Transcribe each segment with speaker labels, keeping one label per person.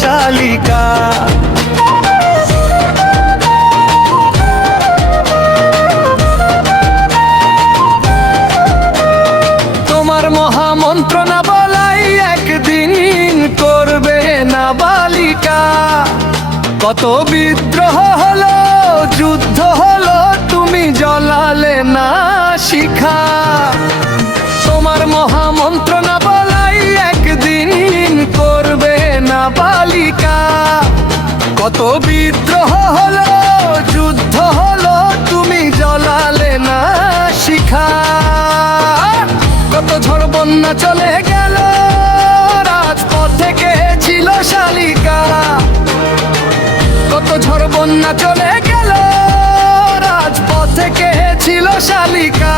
Speaker 1: শালিকা। তোমার মহামন্ত্র না বলাই একদিন করবে না বালিকা। কত বিদ্রোহ হলো, যুদ্ধ হলো, তুমি জ্বলালে না শিখা। তোমার মহামন্ত্র কত বিদ্রোহ হলো, যুদ্ধ হলো, তুমি জ্বলালে না শিখা। কত ঝড় বন্যা চলে গেল, রাজপথ থেকে ছিল শালিকা কত ঝড় বন্যা চলে গেল, রাজপথ থেকে ছিল শালিকা?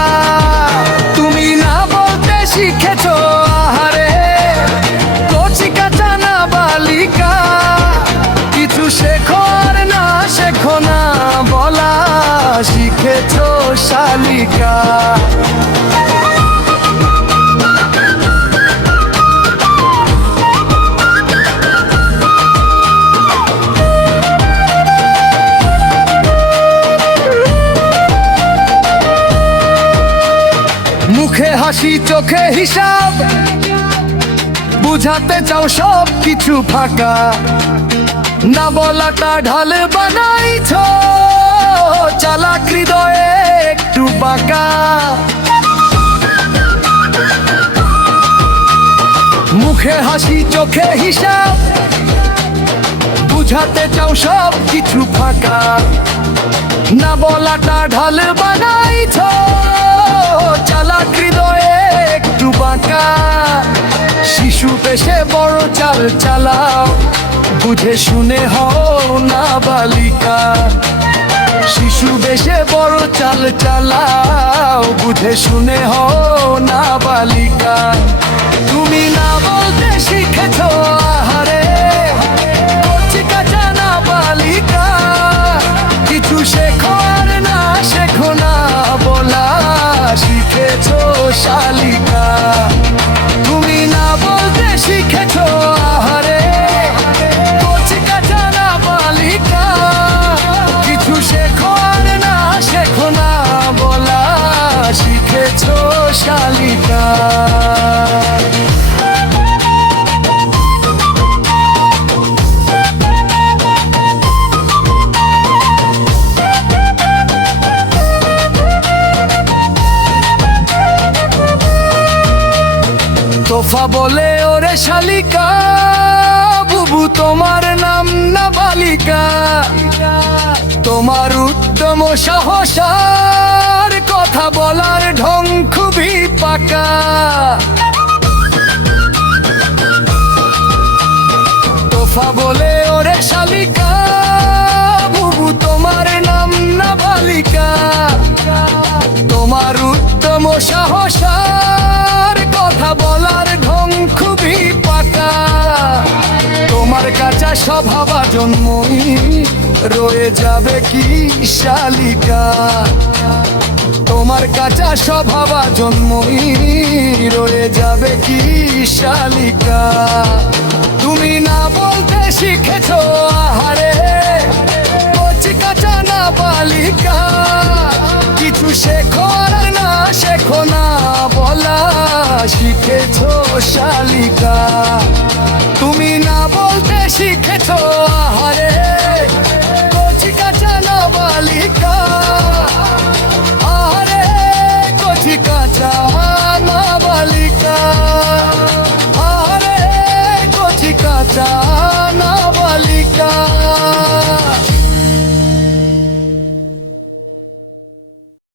Speaker 1: শিখেছ শালিকা। মুখে হাসি, চোখে হিসাব। বুঝাতে চাও সব কিছু ফাঁকা। না বলাটা ঢালে বানাইছ। চালাক হৃদয়ে একটু বাঁকা। মুখে হাসি, চোখে হিসাব। বুঝাতে চাও সব কিছু ফাঁকা। না বলাটা ঢাল বানাইছ চালাক হৃদয়ে একটু বাঁকা। শিশু পেশে বড় চাল চালাও। বুঝে শুনে হও না বালিকা। শিশু বেশে বড় চাল চালাও বুঝে শুনে হও না বালিকা তুমি না বলতে শিখেছ শালিকা তোফা বলে, ওরে শালিকা, বুবু তোমার নাম না বালিকা। তোমার উত্তম সাহসার কথা বলার ঢং পাকা। তোফা বলে, ওরে শালিকা, বুবু তোমার নাম না বালিকা। তোমার উত্তম সাহসার কথা বলার ঢং খুবই পাকা। তোমার কাঁচা স্বভাব জন্মই রয়ে যাবে কি শালিকা? আমার কাঁচা স্বভাবা জন্মই রয়ে যাবে কি শালিকা? তুমি না বলতে শিখেছ আহারে, কচি কাঁচা না বালিকা। কিছু শেখো আর না শেখো না বলা শিখেছ শালিকা। তুমি না বলতে শিখেছো 없어.